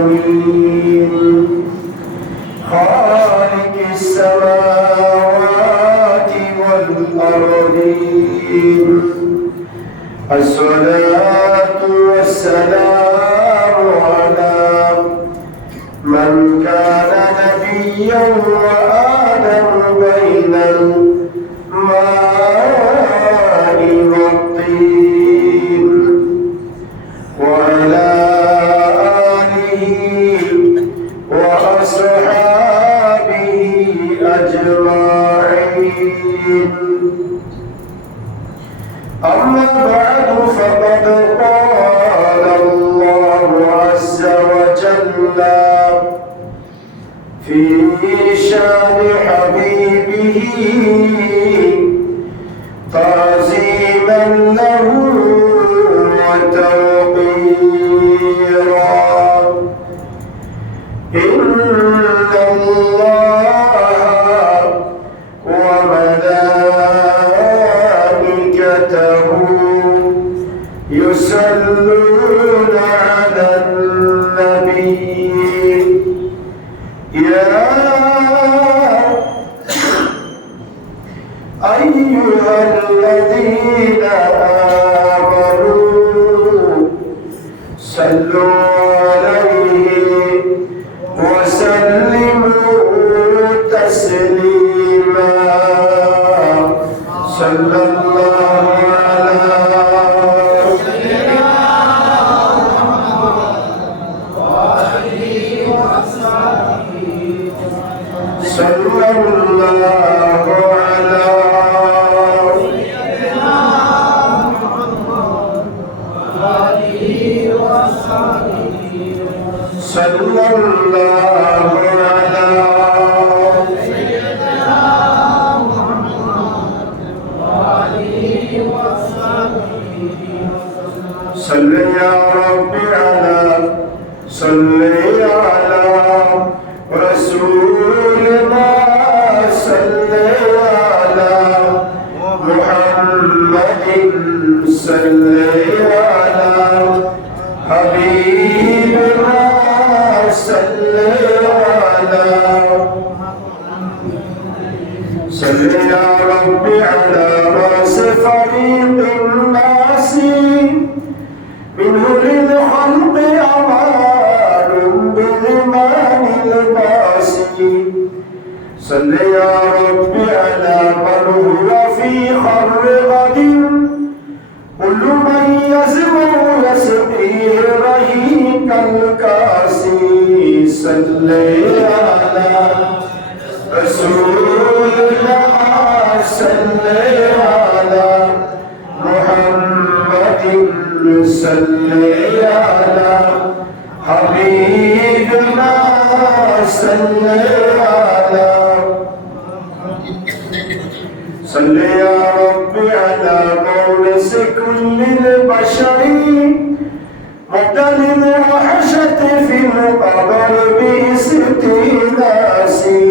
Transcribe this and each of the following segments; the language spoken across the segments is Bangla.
العالمين خالق السماوات والأرضين الصلاة والسلام على من كان نبيا وآدم بين الماء والطين وعلى وأصحابه أجمعين أما بعد فقد قال الله عز وجل في شان حبيبه تعظيما له وتوقيرا إن الله وملائكته يصلون على النبي يا أيها الذين آمنوا صلوا عليه وسلموا تسليما صلى الله على سيدنا محمد وآله وصحبه صلى الله على سيدنا محمد وآله وصحبه صلى الله على سيدنا محمد وآله وصحبه صل يا رب صل على رسولنا صل على محمد صل على حبيبنا صل يا رب على رأس فريق الناس منه للخلق أمان بزمان الباسي صل يا رب على من هو في خر غد كل من يزمع يسقيه رهيق الكاسي صل على رسولنا صل على محمد صل على حبيبنا صل يا رب على مونس كل البشر مبتل الوحشة في القبر باستئناسي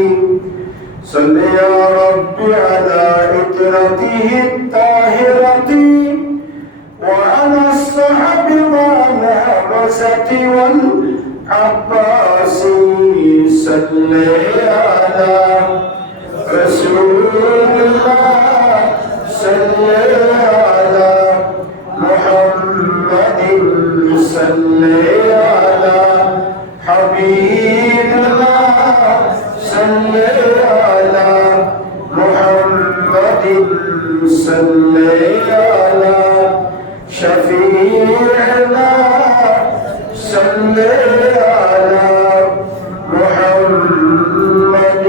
صل يا رب على عترته الطاهرة وعلى الصحب والهمزة والعباس صل على رسول الله صل على محمد صل على حبيبنا صل على محمد صل على شفيعنا صل على محمد.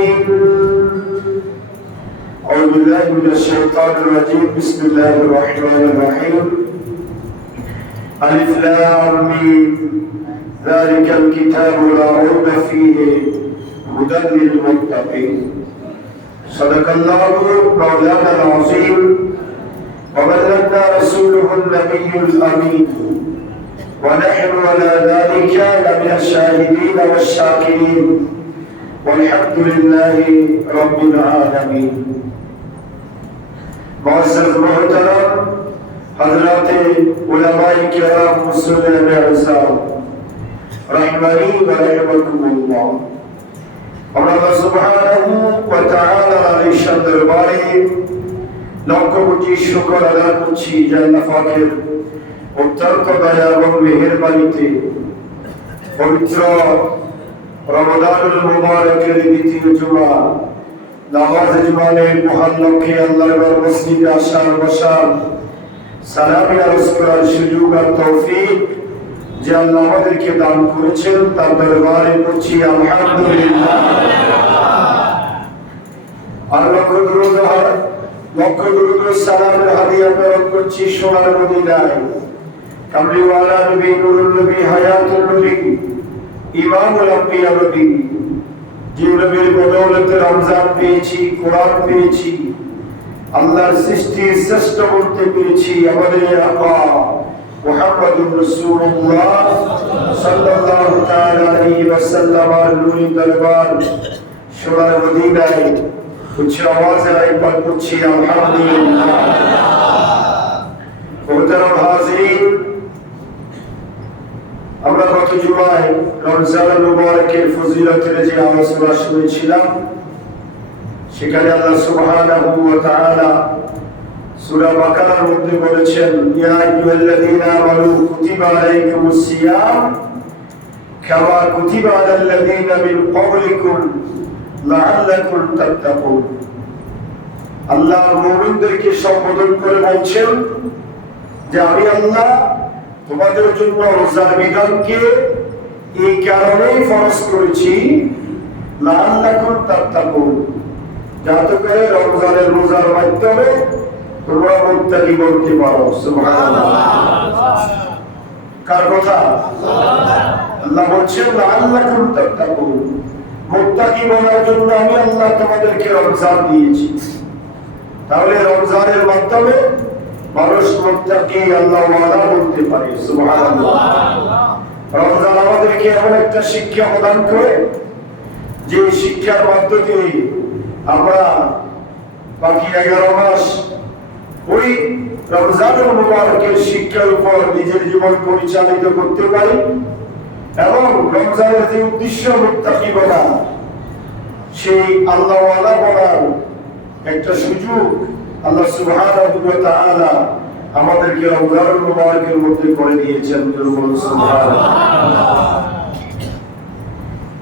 أعوذ بالله من الشيطان الرجيم بسم الله الرحمن الرحيم ألف لام ميم ذلك الكتاب لا ريب فيه هدى للمتقين صدق الله مولانا العظيم وبلغنا رسوله النبي الأمين ونحن على ذلك لمن الشاهدين والشاكرين والحمد لله رب العالمين. معزز محترم حضرات علماء کرام مسلمان اعزام রাহমানি ওয়া রাহমাকুমুল্লাহ। আমরা আল্লাহ সুবহানাহু ওয়া তাআলার ইরশাদ দরবারে লক্ষ কোটি শুকর আদায় করছি যে আল্লাহ পাকের অত্যন্ত দয়া এবং মেহেরবানিতে পবিত্র রমাদানুল মুবারকের দ্বিতীয় জুমা নামাজ জুমানের মহান লক্ষ্যে আল্লাহর মসজিদে আসার বসার সালামি আরজ করার সুযোগ আর তৌফিক যে আল্লাহ আমাদেরকে দান করেছেন তার দরবারে করছি আলহামদুলিল্লাহ। আর লক্ষ দরুদ সালামের হাদিয়া প্রেরণ করছি সোনার মদিনায় কামলিওয়ালা নবী নুরুল নবী হায়াতুল নবী ইমামুল আম্বিয়া নবী, যে নবীর বদৌলতে রমজান পেয়েছি, কোরআন পেয়েছি, আল্লাহর সৃষ্টি শ্রেষ্ঠ বলতে পেরেছি আমাদের আকা মুহাম্মাদুর রাসূলুল্লাহ সাল্লাল্লাহু তাআলা আলাইহি ওয়াসাল্লামের নূরি দরবার সোনার মদিনায় উচ্চ আওয়াজে একবার করছি আলহামদুলিল্লাহ। মুহতারাম হাজিরিন, আমরা গত জুমায় রমজান মুবারকের ফজিলতের যে আলোচনা শুনেছিলাম, সেখানে আল্লাহ সুবহানাহু ওয়া তাআলা সূরা বাকারার মধ্যে বলেছেন, ইয়া আইয়ুহাল্লাযীনা আমানু কুতিবা আলাইকুমুস সিয়াম কামা কুতিবা আলাল্লাযীনা মিন ক্বাবলিকুম লাআল্লাকুম তাত্তাকুন। আল্লাহ মুমিনদেরকে সম্বোধন করে বলছেন যে আমি আল্লাহ তোমাদের জন্য রোজার বিধানকে এই কারণেই ফরজ করেছি লাআল্লাকুম তাত্তাকুন, যাতে করে রমজানের রোজার মাধ্যমে তোমরা মুত্তাকি বলতে পারো। সুবহানাল্লাহ। কার কথা? আল্লাহ বলছেন লাআল্লাকুম তাত্তাকুন, মুত্তাকি বলার জন্য আমি আল্লাহ তোমাদেরকে রমজান দিয়েছি। তাহলে রমজানের মাধ্যমে মানুষ মুত্তাকি আল্লাহ ওয়ালা বলতে পারে। সুবহানাল্লাহ। রমজান আমাদেরকে এমন একটা শিক্ষা প্রদান করে যে শিক্ষার মাধ্যমে আমরা বাকি 11 মাস ওই রমজানুল মুবারকের শিক্ষার উপর নিজের জীবন পরিচালিত করতে পারি এবং রমজানের যে উদ্দেশ্য মুত্তাকি বলা, সেই আল্লাহ ওয়ালা বলার একটা সুযোগ আল্লাহ সুবহানাহু ওয়া তাআলা আমাদেরকে রমজানুল মুবারকের মধ্যে করে দিয়েছেন। সুবহানাল্লাহ।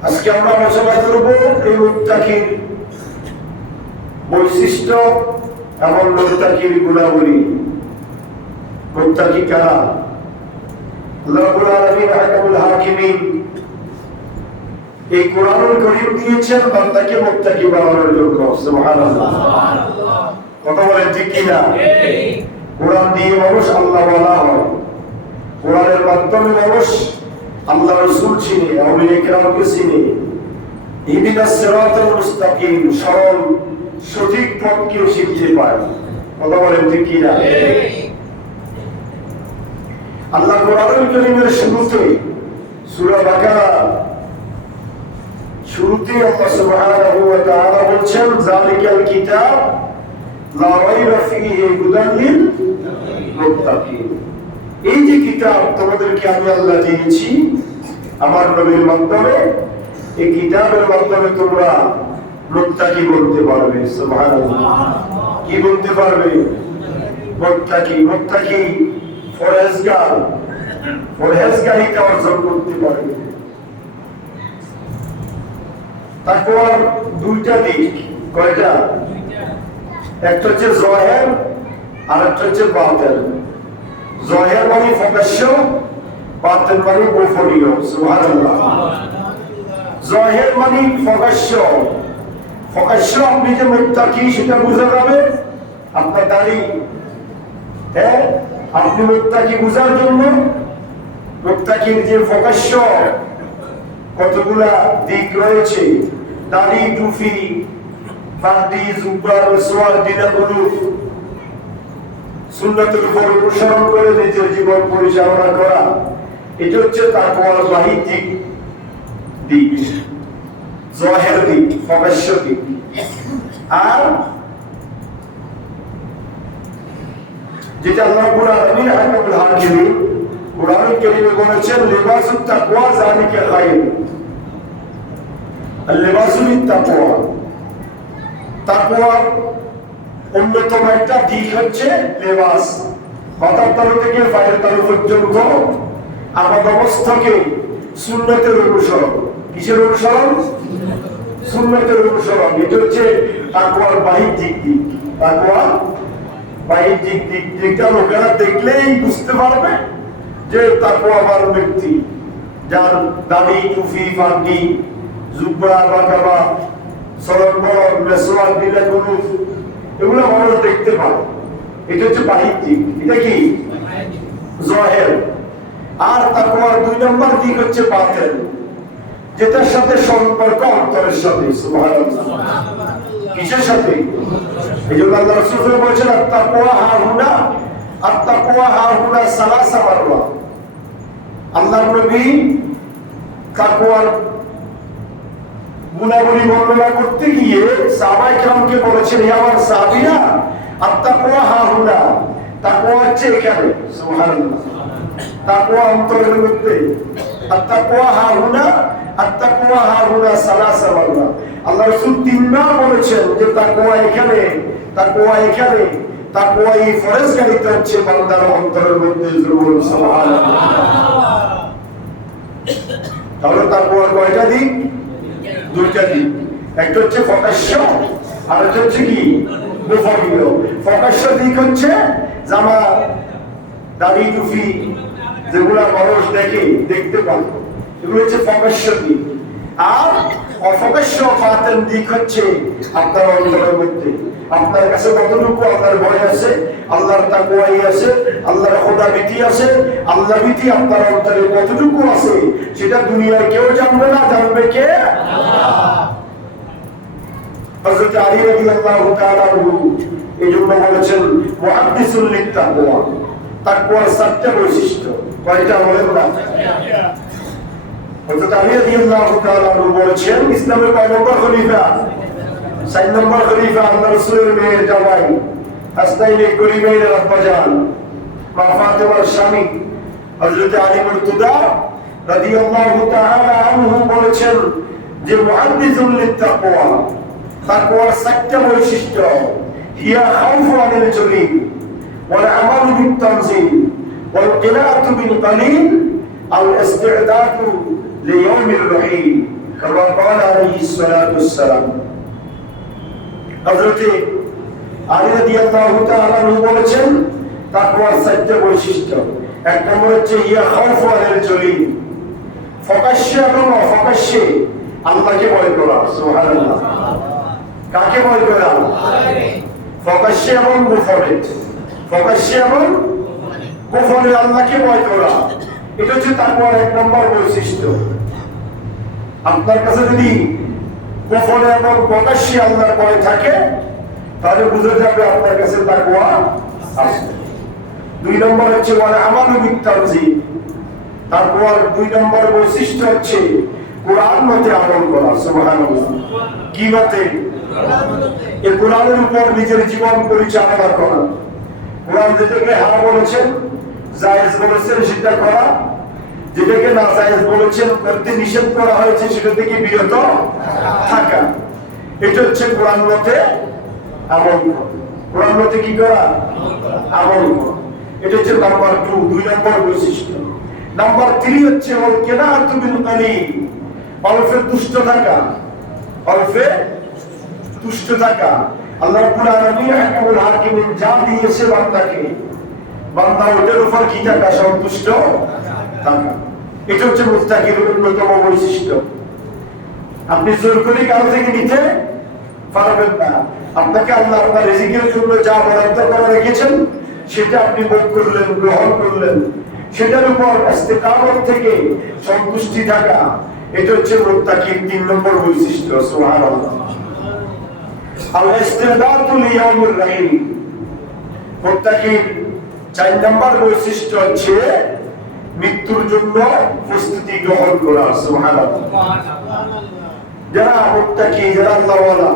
আজকে আমরা আলোচনা করব এই মুত্তাকির বৈশিষ্ট্য এবং মুত্তাকির গুণাবলী। মুত্তাকি কারা? আল্লাহ রাব্বুল আলামিন হাকামুল হাকিমিন এই কোরআনুল কারীম দিয়েছেন বান্দাকে মুত্তাকি বানানোর জন্য। সুবহানাল্লাহ। কথা বলেন ঠিক কিনা? কোরআন দিয়ে মানুষ আল্লাহ ওয়ালা হয়, কোরআনের মাধ্যমে মানুষ আল্লাহ রাসূল চিনে, আউলিয়া কিরামকে চিনে, ইহদিনাস সিরাতাল মুস্তাকিম সরল সঠিক পথকে শিখতে পায়। কথা বলেন ঠিক কিনা? আল্লাহ কোরআনুল কারীমের শুরুতে সূরা বাকারা শুরুতে আল্লাহ সুবহানাহু ওয়া তাআলা বলছেন যালিকাল কিতাব লা রাইবা ফীহি হুদাল লিল মুত্তাকিন। এই যে কিতাব তোমাদেরকে আমি আল্লাহ দিয়েছি আমার নবীর মাধ্যমে, এই কিতাবের মাধ্যমে তোমরা মুত্তাকি বলতে পারবে। সুবহানাল্লাহ। কি বলতে পারবে? মুত্তাকি। মুত্তাকি পরহেজগারিতা অর্জন করতে পারবে। তাকওয়ার দুইটা দিক। কয়টা? একটা হচ্ছে যাহির আর একটা হচ্ছে বাতিন। যাহির মানে প্রকাশ্য, বাতিন মানে গোপনীয়। সুবহানাল্লাহ। যাহির মানে প্রকাশ্য। প্রকাশ্য আপনি যে মুত্তাকি সেটা বোঝা যাবে আপনার দাড়ি। হ্যাঁ, আপনি মুত্তাকি বোঝার জন্য মুত্তাকির যে প্রকাশ্য কতগুলা দিক রয়েছে, দাড়ি, টুপি, পাগড়ি, জুব্বা, মিসওয়াক, দিনাগুলো সুন্নাতের উপর অনুসরণ করে নিজের জীবন পরিচালনা করা, এটা হচ্ছে তাকওয়ার বাহ্যিক দিক, যাহির দিক, প্রকাশ্য দিক। আর যেটা আল্লাহ রাব্বুল আলামিন হাকামুল হাকিমিন কোরআন কারীমে বলেছেন লিবাসুত তাকওয়া যালিকা খায়র, আল লিবাসুত তাকওয়া, তাকওয়ার অন্যতম একটা দিক হচ্ছে লেবাস। মাথার তালু থেকে পায়ের তালু পর্যন্ত আমার অবস্থাকে সুন্নতের অনুসরণ। কিসের অনুসরণ? সুন্নতের অনুসরণ। এটা হচ্ছে তাকওয়ার বাহ্যিক দিক। তাকওয়ার বাহ্যিক দিক, যেটা লোকেরা দেখলেই বুঝতে পারবে যে তাকওয়াবান ব্যক্তি, যার দাড়ি, টুপি, পাগড়ি, জুব্বা, বাকাবা, সরল বরল, মেসওয়াক, বিলাগুলু, এগুলো মানুষ দেখতে পায়। এটা হচ্ছে বাহ্যিক দিক। এটা কি? জাহের। আর তাকওয়ার 2 নম্বর দিক হচ্ছে বাতিন, যেটার সাথে সম্পর্ক অন্তরের সাথে। সুবহানাল্লাহ। কিসের সাথে? এইজন্য আল্লাহ রাসূল বলেছেন আত-তাকওয়া হাহুনা, আত-তাকওয়া হাহুনা সালাসা মাররা। আল্লাহর নবী তাকওয়ার গুণাবলী বর্ণনা করতে গিয়ে সাহাবায়ে কেরামকে বলেছেন, হে আমার সাহাবীরা, আত-তাকওয়া হাহুনা, তাকওয়া হচ্ছে এখানে। সুবহানাল্লাহ। তাকওয়া অন্তরের মধ্যে। আত-তাকওয়া হাহুনা, আত-তাকওয়া হাহুনা সালাসা মাররা। আল্লাহ রাসূল 3 বার বলেছেন যে তাকওয়া এখানে, তাকওয়া এখানে, তাকওয়া এই ফরজগারিতা হচ্ছে বান্দার অন্তরের মধ্যে। সুবহানাল্লাহ। তাহলে তাকওয়ার কয়টা দিক? 2টা দিক। একটা হচ্ছে প্রকাশ্য, আর একটা হচ্ছে কি? গোপনীয়। প্রকাশ্য দিক হচ্ছে জামা, দাড়ি, টুপি, যেগুলা মানুষ দেখতে পায়, এগুলো হচ্ছে প্রকাশ্য দিক। আর অপ্রকাশ্য বাতিন দিক হচ্ছে আপনার অন্তরের মধ্যে। আপনার কাছে কতটুকু আল্লাহর ভয় আছে, আল্লাহর তাকওয়াই আছে, আল্লাহর খোদাভীতি আছে, আল্লাহ ভীতি আপনার অন্তরে কতটুকু আছে, সেটা দুনিয়ার কেউ জানবে না। জানবে কে? আল্লাহ। হযরত আলী রাদিয়াল্লাহু তাআলা আনহু এইজন্য বলেছেন মুহাদ্দিসুল লিত-তাকওয়া। তাকওয়ার 4টা বৈশিষ্ট্য। কয়টা বলেন না? হযরত আলী রাদিয়াল্লাহু তাআলা আনহু বলেছেন ইসলামের কয় নম্বর খলিফা? 4 নম্বর খলিফা, আল্লাহর রাসূলের মেয়ের জামাই, হাসনাইন করিমের আব্বাজান, মা ফাতেমার স্বামী হযরত আলী মুর্তজা রাদিয়াল্লাহু তাআলা আনহু বলেছেন যে মুহাদ্দিসুল লিত-তাকওয়া, তাকওয়ার 4টা বৈশিষ্ট্য। হিয়া খাউফু আনিল জলিল, ওয়াল আমালু বিত-তানজিল, ওয়াল কিরাআতু বিল কালিল, আল ইস্তি'দাদু লিয়াউমির রহিম, কামা ক্বালা আলাইহিস সালাতু ওয়াসসালাম। হযরত আলী রাদিয়াল্লাহু তাআলা আনহু বলেছেন তাকওয়ার 4টা বৈশিষ্ট্য। 1 নম্বর হচ্ছে ইয়া খাউফু আনিল জলিল, প্রকাশ্যে এবং অপ্রকাশ্যে আল্লাহকে ভয় করা। সুবহানাল্লাহ। কাকে ভয় করা? প্রকাশ্যে এবং গোপনে। প্রকাশ্যে এবং গোপনে আল্লাহকে ভয় করা, এটা হচ্ছে তাকওয়ার 1 নম্বর বৈশিষ্ট্য। আপনার কাছে যদি গোপনে এবং প্রকাশ্যে আল্লাহর ভয় থাকে, তাহলে বুঝে যাবে আপনার কাছে তাকওয়া আছে। 2 নম্বর হচ্ছে ওয়াল আমালু বিত-তানজিল। তাকওয়ার 2 নম্বর বৈশিষ্ট্য হচ্ছে কোরআন মতে আমল করা। সুবহানাল্লাহ। কি মতে? এই কোরআনের উপর নিজের জীবন পরিচালনা করা। কোরআন যেটাকে হারাম বলেছেন, জায়েজ বলেছেন সেটা করা, যেটাকে না জায়েজ বলেছেন, করতে নিষেধ করা হয়েছে, সেটা থেকে বিরত থাকা। এটা হচ্ছে কোরআন মতে আমল করা। কোরআন মতে কি করা? আমল করা। এটা হচ্ছে নাম্বার 2 নম্বর বৈশিষ্ট্য। নাম্বার 3 হচ্ছে ওয়াল কিরাআতু বিল কালিল, অল্পে তুষ্ট থাকা। অল্পে তুষ্ট থাকা। আল্লাহ রাব্বুল আলামিন হাকামুল হাকিমিন যা দিয়েছে বান্দাকে, বান্দা ওটার উপর কি থাকা? সন্তুষ্ট থাকা। এটা হচ্ছে মুত্তাকির অন্যতম বৈশিষ্ট্য। আপনি জোর করে কারো থেকে নিতে পারবেন না। আপনাকে আল্লাহ আপনার রিজিকের জন্য যা বরাদ্দ করে রেখেছেন, সেটা আপনি ভোগ করলেন, গ্রহণ করলেন, সেটার উপর ইস্তেকামত থেকে সন্তুষ্টি থাকা। এটা হচ্ছে মুত্তাকির 3 নম্বর বৈশিষ্ট্য। সুবহানাল্লাহ। আল ইস্তিদাদু লিয়াউমির রহিম। মুত্তাকির 4 নম্বর বৈশিষ্ট্য হচ্ছে মৃত্যুর জন্য প্রস্তুতি গ্রহণ করা। সুবহানাল্লাহ। যারা মুত্তাকি, যারা আল্লাহওয়ালা,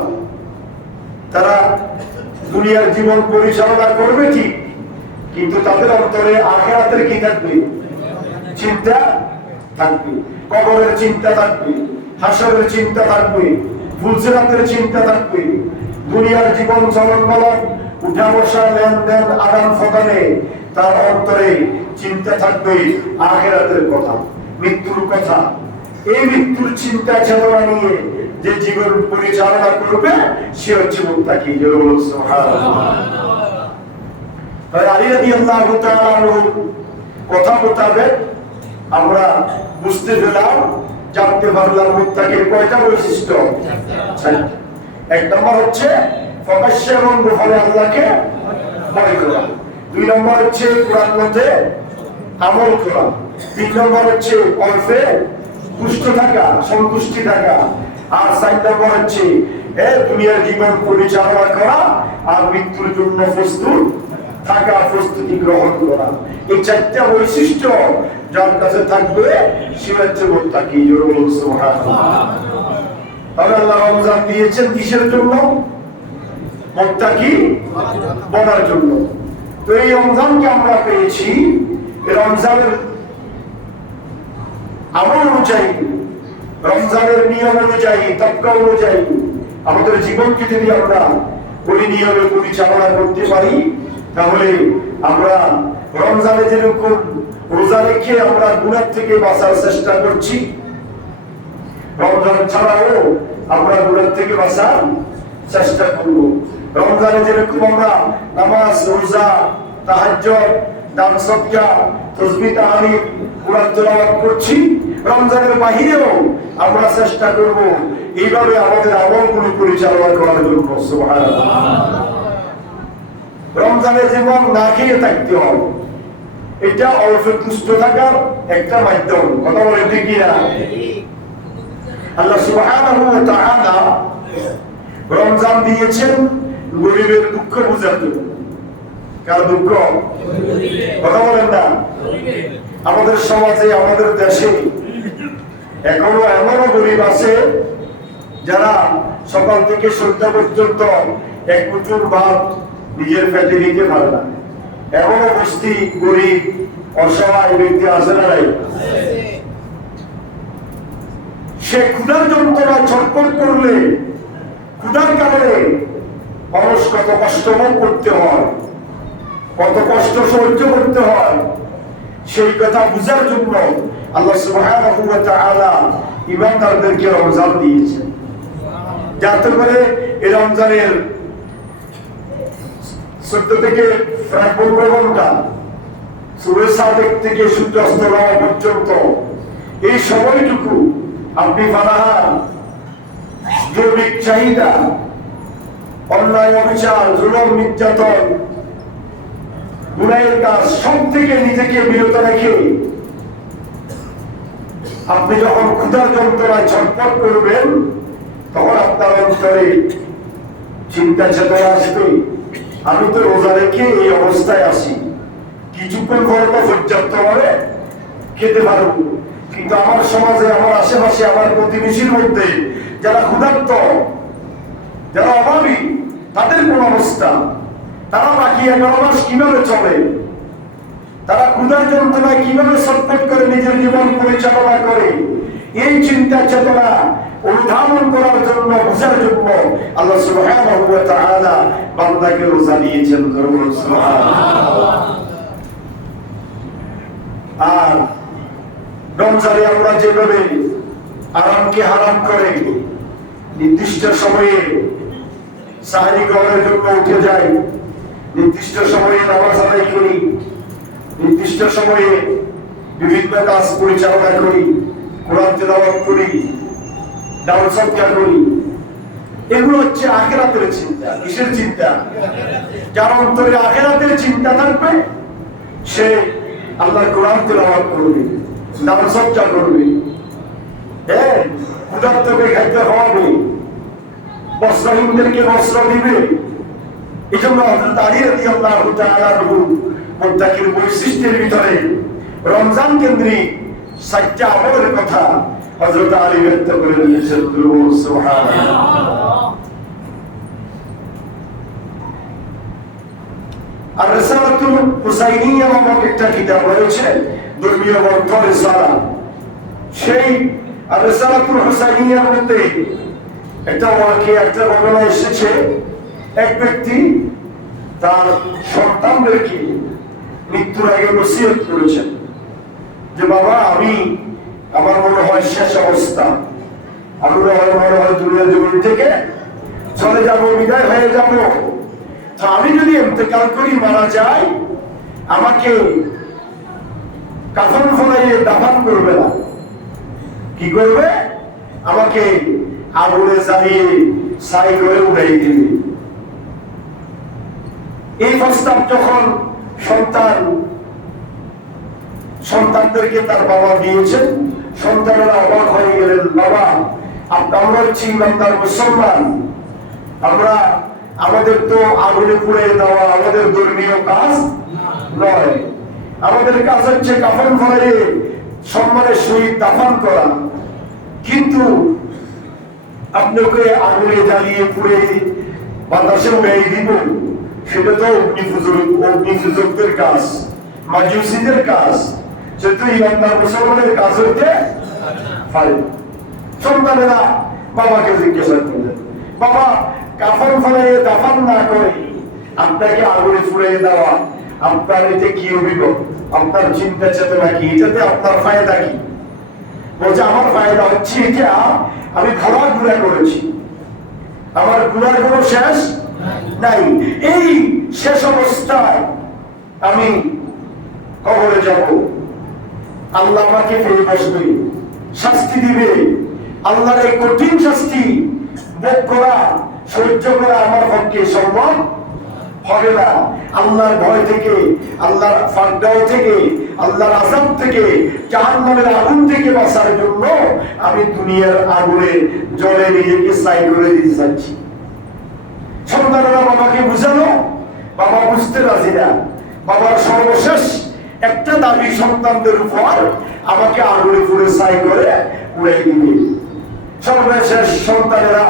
তারা দুনিয়ার জীবন পরিচালনা করবে ঠিক, কিন্তু তাদের অন্তরে আখিরাতের কি থাকবে? চিন্তা থাকবে, কবরের চিন্তা থাকবে, হাসরের চিন্তা থাকবে, ফুলসিরাতের চিন্তা থাকবে, দুনিয়ার জীবন চলন বলন, উঠা বসা, লেনদেন, আদান প্রদানে তার অন্তরে চিন্তা থাকবে আখিরাতের কথা, মৃত্যুর কথা। এই মৃত্যুর চিন্তা চেতনা নিয়ে যে জীবন পরিচালনা করবে সে হচ্ছে মুত্তাকি। সুবহানাল্লাহ। আলী রাদিয়াল্লাহু তাআলা কথা মোতাবেক আমরা বুঝতে পেলাম, জানতে পারলাম মুত্তাকির কয়টা বৈশিষ্ট্য। এক নম্বর হচ্ছে প্রকাশ্যে এবং গোপনে আল্লাহকে ভয় করা, দুই নম্বর হচ্ছে কোরআন মতে আমল করা, তিন নম্বর হচ্ছে অল্পে তুষ্ট থাকা, সন্তুষ্টি থাকা, আর চার নম্বর হচ্ছে দুনিয়ার জীবন পরিচালনা করা আর মৃত্যুর জন্য প্রস্তুত থাকা, প্রস্তুতি গ্রহণ করা। এই চারটা বৈশিষ্ট্য যার কাছে থাকবে সে হচ্ছে মুত্তাকি। সুবহানাল্লাহ। আল্লাহ রমজান দিয়েছেন কিসের জন্য? মুত্তাকি বনার জন্য। তো এই রমজানকে আমরা পেয়েছি, এই রমজানের আমল অনুযায়ী, রমজানের নিয়ম অনুযায়ী, তত্ত্ব অনুযায়ী আমাদের জীবনকে যদি আমরা ওই নিয়মে পরিচালনা করতে পারি, তাহলে আমরা রমজানে যেরকম রোজা রেখে আমরা গুনাহ থেকে বাঁচার চেষ্টা করছি, রমজান ছাড়াও আমরা গুনাহ থেকে বাঁচার চেষ্টা করব। রমজানে যেরকম আমরা নামাজ, রোজা, তাহাজ্জুদ, দান সদকা, তাসবিহ, তাহলিল, কুরআন তেলাওয়াত করছি, রমজানের বাহিরেও আমরা চেষ্টা করব এইভাবে আমাদের আমলগুলো পরিচালনা করার জন্য। সুবহানাল্লাহ। রমজানের জীবন না খেয়ে থাকতে হবে, এটা অল্প তুষ্ট থাকার একটা মাধ্যম। কথা বলেন ঠিক কিনা? আল্লাহ সুবহানাহু ওয়া তাআলা রমজান দিয়েছেন গরিবের দুঃখ বোঝার জন্য। কার দুঃখ? কথা বলেন না। আমাদের সমাজে, আমাদের দেশে এখনো এমনও গরিব আছে যারা সকাল থেকে সন্ধ্যা পর্যন্ত এক মুঠোর ভাত নিজের পেটে নিতে পারে না। এমনও বস্তি গরিব অসহায় ব্যক্তি আছে না নাই? সে ক্ষুধার যন্ত্রণা ছটফট করলে, ক্ষুধার কারণে মানুষ কত কষ্ট ভোগ করতে হয়, কত কষ্ট সহ্য করতে হয়, সেই কথা বুঝার জন্য আল্লাহ সুবহানাহু ওয়া তাআলা ঈমানদারদেরকে রমজান দিয়েছেন, যাতে করে এই রমজানের 14 থেকে প্রায় 15 ঘন্টা, সূরা সাদেক থেকে সূর্যাস্ত হওয়া পর্যন্ত এই সময়টুকু আপনি ফালাহার, জৈবিক চাহিদা, অন্যায়, অবিচার, জুলুম, নির্যাতন, গুনাহের কাজ সব থেকে নিজেকে বিরত রেখে আপনি যখন ক্ষুধার যন্ত্রণায় ছটফট করবেন, তখন আপনার অন্তরে চিন্তা চেতনা আসবে, আমি তো রোজা রেখে এই অবস্থায় আসি, কিছুক্ষণ পরে তো পর্যাপ্ত ভাবে খেতে পারবো, কিন্তু আমার সমাজে, আমার আশেপাশে, আমার প্রতিবেশীর মধ্যে যারা ক্ষুধার্ত, যারা অভাবী, তাদের কোন অবস্থা? তারা বাকি 11 মাস কিভাবে চলে? তারা ক্ষুধার যন্ত্রণায় কিভাবে ছটফট করে নিজের জীবন পরিচালনা করে? এই চিন্তা চেতনা অনুধাবন করার জন্য, বোঝার জন্য আল্লাহ সুবহানাহু ওয়া তাআলা বান্দাকে রোজা দিয়েছেন। আর রমজানে আমরা যেভাবে আরামকে হারাম করে নির্দিষ্ট সময়ে সাহরি গ্রহণের জন্য উঠে যাই, নির্দিষ্ট সময়ে নামাজ আদায় করি, নির্দিষ্ট সময়ে বিভিন্ন কাজ পরিচালনা করি, কোরআন তেলাওয়াত করি, দান সদকা করি, এগুলো হচ্ছে আখিরাতের চিন্তা। কিসের চিন্তা? যার অন্তরে আখিরাতের চিন্তা থাকবে সে আল্লাহর কোরআন তেলাওয়াত করবে, দান সদকা করবে, ক্ষুধার্তকে খাদ্য খাওয়াবে, বস্ত্রহীনদেরকে বস্ত্র দিবে। এই জন্য হযরত আলী রাদিয়াল্লাহু তাআলা আনহু মুত্তাকির বৈশিষ্ট্যের ভিতরে রমজান কেন্দ্রিক 7টা আমলের কথা হযরত আলী ব্যক্ত করে দিয়েছেন। সুবহানাল্লাহ। আর রিসালাতুল হুসাইনিয়া নামক একটা কিতাব রয়েছে, ধর্মীয় গ্রন্থ রিসালা, সেই রিসালাতুল হুসাইনিয়ার মধ্যে একটা ওয়াকিয়া, একটা ঘটনা এসেছে। এক ব্যক্তি তার সন্তানদেরকে মৃত্যুর আগে নসিহত করেছেন যে বাবা, আমি আমার মনে হয় শেষ অবস্থা, আমি মনে হয় দুনিয়ার জীবন থেকে চলে যাবো, বিদায় হয়ে যাব। তো আমি যদি ইন্তেকাল করি, মারা যাই, আমাকে কাফন ফলাইয়ে দাফন করবে না, কি করবে? আমাকে আগুনে জ্বালিয়ে ছাই করে উড়াই দিবে। এই প্রস্তাব যখন সন্তানদেরকে তার বাবা দিয়েছেন, সন্তানেরা অবাক হয়ে গেলেন। বাবা, আমরা হচ্ছি ইমানদার মুসলমান, আমরা আমাদের তো আগুনে পুড়ে দেওয়া আমাদের ধর্মীয় কাজ নয়, আমাদের কাজ হচ্ছে কাফন ফলাইয়ে সম্মানের সহিত দাফন করা। কিন্তু আপনাকে আগুনে জ্বালিয়ে পুড়ে বাতাসে উড়াই দিব, সেটা তো অগ্নিপূজকদের কাজ, মাজুসীদের কাজ, সেটা ইমানদার মুসলমানের কাজ হইতে পারে। সন্তানেরা বাবাকে জিজ্ঞাসা করলেন, বাবা, কাফন ফলাইয়ে দাফন না করে আপনাকে আগুনে পুড়িয়ে দেওয়া, আপনার এতে কি অভিযোগ, আপনার চিন্তা চেতনা কি, এটাতে আপনার ফায়দা কি? বলছে, আমার ফায়দা হচ্ছে এটা, আমি ঘোরাঘুরা করেছি, আমার ঘোরার কোনো শেষ নাই, এই শেষ অবস্থায় আমি কবরে যাব, আল্লাহ আমাকে ফিরে বসবে, শাস্তি দিবে। আল্লাহর এই কঠিন শাস্তি ভোগ করা, সহ্য করা আমার পক্ষে সম্ভব হবে না। আল্লাহর ভয় থেকে, আল্লাহর ফাঁকদাও থেকে, আল্লাহর আযাব থেকে, জাহান্নামের আগুন থেকে বাঁচার জন্য আমি দুনিয়ার আগুনে জ্বলে নিজেকে ছাই করে দিতে চাচ্ছি। সন্তানেরা বাবাকে বুঝালো, বাবা বুঝতে রাজি না। বাবার সর্বশেষ একটা দাবি সন্তানদের উপর, আমাকে আগুনে পুড়ে ছাই করে উড়ে দিবে। সর্বশেষ সন্তানেরা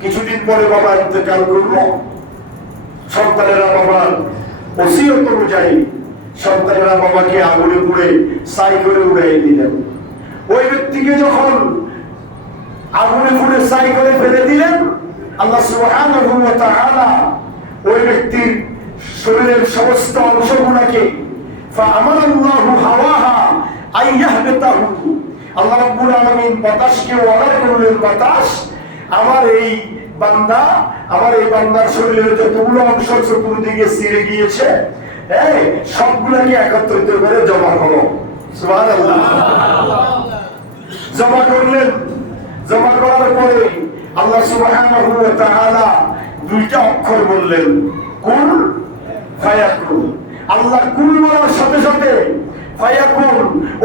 কিছুদিন পরে বাবা ইন্তেকাল করলো। সন্তানেরা বাবার ওসিয়ত অনুযায়ী সন্তানেরা বাবাকে আগুনে পুড়ে ছাই করে উড়াই দিলেন। ওই ব্যক্তিকে যখন আগুনে পুড়ে ছাই করে ফেলে দিলেন, আল্লাহ সুবহানাহু ওয়া তাআলা ওই ব্যক্তির শরীরের সমস্ত অংশগুলোকে ফাআমারাল্লাহু হাওয়াহা আইয়াহবিতাহু, আল্লাহ রাব্বুল আলামিন বাতাসকে অর্ডার করলেন, বাতাস আমার এই বান্দা, আমার এই বান্দার শরীরের যতগুলো অংশ চতুর্দিকে ছিঁড়ে গিয়েছে, সবগুলাকে একত্রিত করে জমা করো। সুবহানাল্লাহ। জমা করলেন। জমা করার পরে আল্লাহ সুবহানাহু ওয়া তাআলা দুইটা অক্ষর বললেন, কুল ফায়াকুন। আল্লাহ কুল বলার সাথে সাথে ফায়াকুন,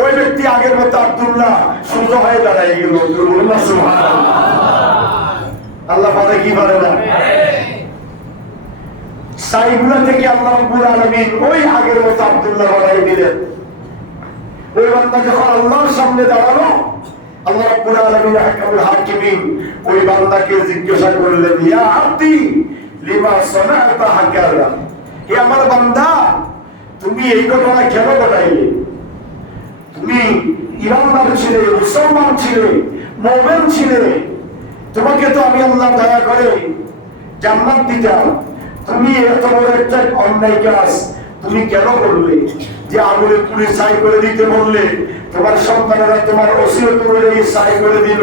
ওই ব্যক্তি আগের মতো আব্দুল্লাহ সোজা হয়ে দাঁড়ায় গেল। সুবহানাল্লাহ। আল্লাহ পারে কি পারে না? সাইগুলা থেকে আল্লাহ রাব্বুল আলামিন ওই আগের মতো আব্দুল্লাহ বানাই দিলেন। ওই বান্দা যখন আল্লাহর সামনে দাঁড়ালো, আল্লাহ রাব্বুল আলামিন আহকামুল হাকিমিন ওই বান্দাকে জিজ্ঞাসা করলেন, ইয়া আব্দি লিমা সানাতা হাকারা, হে আমার বান্দা, তুমি এই ঘটনা কেন ঘটাইলে? তুমি ইমানদার ছিলে, মুসলমান ছিলে, মুমিন ছিলে, তোমাকে তো আমি আল্লাহ দয়া করে জান্নাত দিতাম, তুমি এত বড় একটা অন্যায় কাজ তুমি কেন করলে? যে আগুনে পুড়ে ছাই করে দিতে বললে, তোমার সন্তানেরা তোমার ওসিয়ত করে ছাই করে দিল,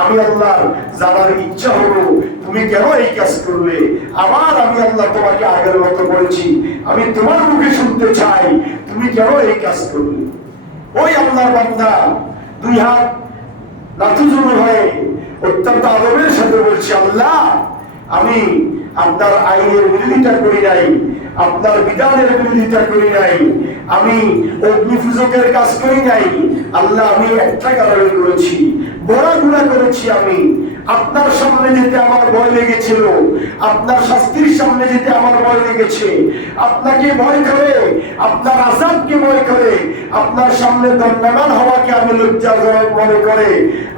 আমি আল্লাহ জানার ইচ্ছা হলো তুমি কেন এই কাজ করলে? আবার আমি আল্লাহ তোমাকে আগের মতো বলেছি, আমি তোমার মুখে শুনতে চাই তুমি কেন এই কাজ করলে? ওই আল্লাহর বান্দা দুই হাত লাথুজুলু হয়ে অত্যন্ত আদবের সাথে বলছি, আল্লাহ, আমি আপনার আইনের বিরোধিতা করি নাই, আপনার বিধানের বিরোধিতা করি নাই, আমি অগ্নিপূজকের কাজ করি নাই। আল্লাহ, আমি একটা কারণে করেছি, বড় গুনাহ করেছি। আমি আপনার সামনে যেতে আমার ভয় লেগেছিল, আপনার শাস্তির সামনে যেতে আমার ভয় লেগেছে। আপনাকে ভয় করে, আপনার আযাবকে ভয় করে, আপনার সামনে দণ্ডায়মান হওয়াকে আমি লজ্জাজনক মনে করে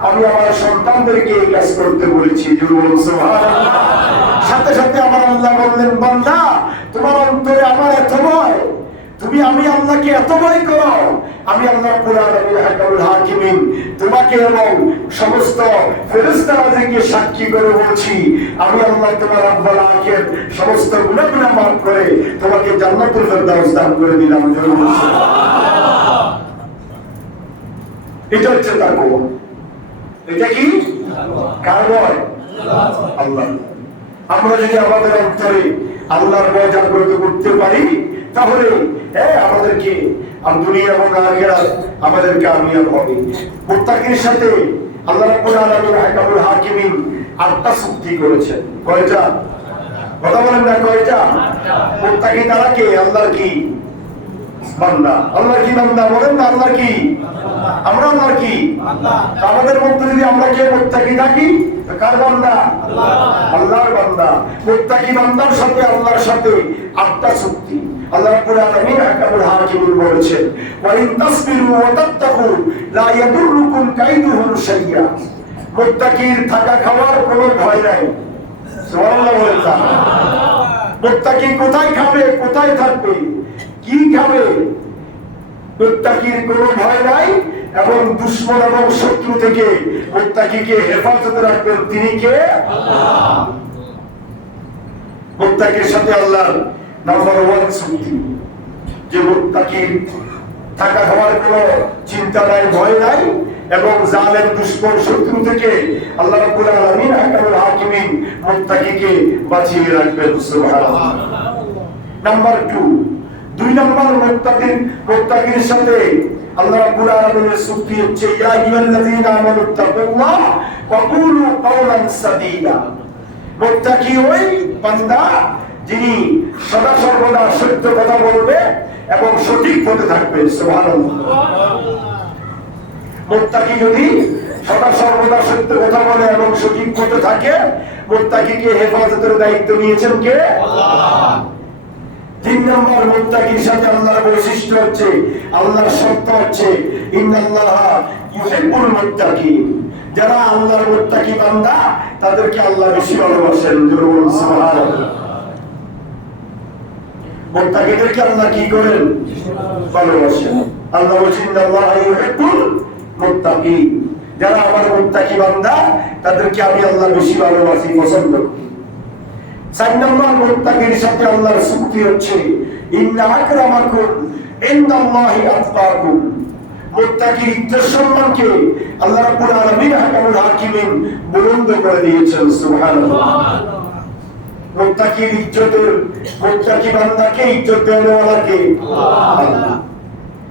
আমি আমার সন্তানদেরকে এই কাজ করতে বলেছি। সুবহানাল্লাহ। সাথে সাথে আমার আল্লাহ বললেন, বান্দা, তোমার অন্তরে আমার এত ভয়, তুমি আমি আল্লাহকে এত ভয় করো, আমি আল্লাহ রাব্বুল আলামিন হাকামুল হাকিমিন তোমাকে এবং সমস্ত ফেরেশতাদেরকে সাক্ষী করে বলছি, আমি আল্লাহ তোমার রব্বুল আলামিনের সমস্ত গুনাহ মাফ করে তোমাকে জান্নাতুল ফেরদাউস দান করে দিলাম। এটা হচ্ছে তাকওয়া। এটা কি কার ভয়? আল্লাহ। আমরা যদি আমাদের অন্তরে আল্লাহর ভয় জাগ্রত করতে পারি তাহলে আমাদেরকে দুনিয়া এবং আখিরাত আমাদের কামিয়াব হবে। মুত্তাকির সাথে আল্লাহ রাব্বুল আলামিন হাকামুল হাকিমিন 8টা চুক্তি করেছেন। কয়টা? কথা বলেন না, কয়টা? মুত্তাকি তারা কে? আল্লাহর কি বান্দা। আল্লাহর কি বান্দা? বলেন না, আল্লাহর কি? আমরা আল্লাহর কি? আমাদের মধ্যে যদি আমরা কেউ মুত্তাকি থাকি, কার বান্দা? আল্লাহর বান্দা। মুত্তাকি বান্দার সাথে আল্লাহর সাথে 8টা চুক্তি আল্লাহ রাব্বুল আলামিন হাকামুল হাকিমিন বলেছেন, ওয়া ইন তাসবিরু ওয়া তাত্তাকু লা ইয়াদুররুকুম কাইদুহুম শাইয়্যা। মুত্তাকির থাকা খাওয়ার কোনো ভয় নাই। সুবহানাল্লাহ বলেন না। মুত্তাকি কোথায় খাবে, কোথায় থাকবে, কি খাবে, মুত্তাকির কোনো ভয় নাই এবং দুশমন এবং শত্রু থেকে মুত্তাকিকে হেফাজতে রাখবেন তিনি কে? আল্লাহ। মুত্তাকির সাথে আল্লাহর নাম্বার 1 চুক্তি যে মুত্তাকির থাকা খাওয়ার কোনো চিন্তা নাই, ভয় নাই এবং জালেম দুশমন শত্রু থেকে আল্লাহ রাব্বুল আলামিন হাকামুল হাকিমিন মুত্তাকিকে বাঁচিয়ে রাখবেন। সুবহানাল্লাহ। নাম্বার 2 নাম্বার মুত্তাকির সাথে আল্লাহ রাব্বুল আলামিনের চুক্তি হচ্ছে, ইয়া আইয়ুহাল্লাযীনা আমানুত্তাকুল্লাহ ওয়া কুলু কাওলান সাদীদা। মুত্তাকি ওই বান্দা যিনি সদা সর্বদা সত্য কথা বলবে এবং সঠিক পথে থাকবে। সুবহানাল্লাহ। মুত্তাকি যদি সদা সর্বদা সত্য কথা বলে এবং সঠিক পথে থাকে, মুত্তাকিকে হেফাজতের দায়িত্ব নিয়েছেন কে? আল্লাহ। 3 নম্বর মুত্তাকির সাথে আল্লাহর বৈশিষ্ট্য হচ্ছে, আল্লাহর শর্ত হচ্ছে, ইন্নাল্লাহা ইউহিব্বুল মুত্তাকিন। যারা আল্লাহর মুত্তাকি বান্দা তাদেরকে আল্লাহ বেশি ভালোবাসেন। সুবহানাল্লাহ। মুত্তাকিদেরকে আল্লাহ কি করেন? ভালোবাসেন। আল্লাহ বলেন, ইন্নাল্লাহা ইউহিব্বুল মুত্তাকিন। যারা আমার মুত্তাকি বান্দা তাদেরকে আমি আল্লাহ বেশি ভালোবাসি, পছন্দ করি। 4 নম্বর মুত্তাকির সাথে আল্লাহর চুক্তি হচ্ছে, ইন্না আকরামাকুম ইনদাল্লাহি আতকাকুম। মুত্তাকির ইজ্জত সম্মানকে আল্লাহ রাব্বুল আলামিন হাকামুল হাকিমিন বুলন্দ করে দিয়েছেন। সুবহানাল্লাহ। মুত্তাকির ইজ্জতের, মুত্তাকি বান্দাকে ইজ্জত দেওয়ালা কে? আল্লাহ।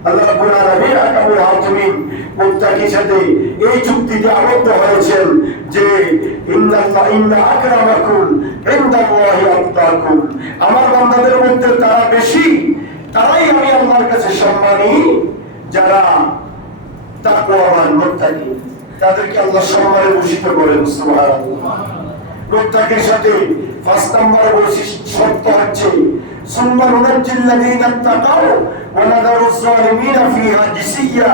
আল্লাহ রাব্বুল আলামিন হাকামুল হাকিমিন মুত্তাকির সাথে এই চুক্তিতে আবদ্ধ হয়েছেন যে ইন্না আকরামাকুম ইনদাল্লাহি আতকাকুম। আমার বান্দাদের মধ্যে তারা বেশি, তারাই আমি আল্লাহর কাছে সম্মানী যারা তাকওয়াবান মুত্তাকি, তাদেরকে আল্লাহ সম্মানে ভূষিত করেন। সুবহানাল্লাহ। মুত্তাকির সাথে 5 নম্বর বৈশিষ্ট্য শর্ত হচ্ছে, সুম্মা নুনাজ্জিল্লাযীনা তাকাউ ওয়া নাযারুজ যালিমিনা ফিহা জিসিয়্যা।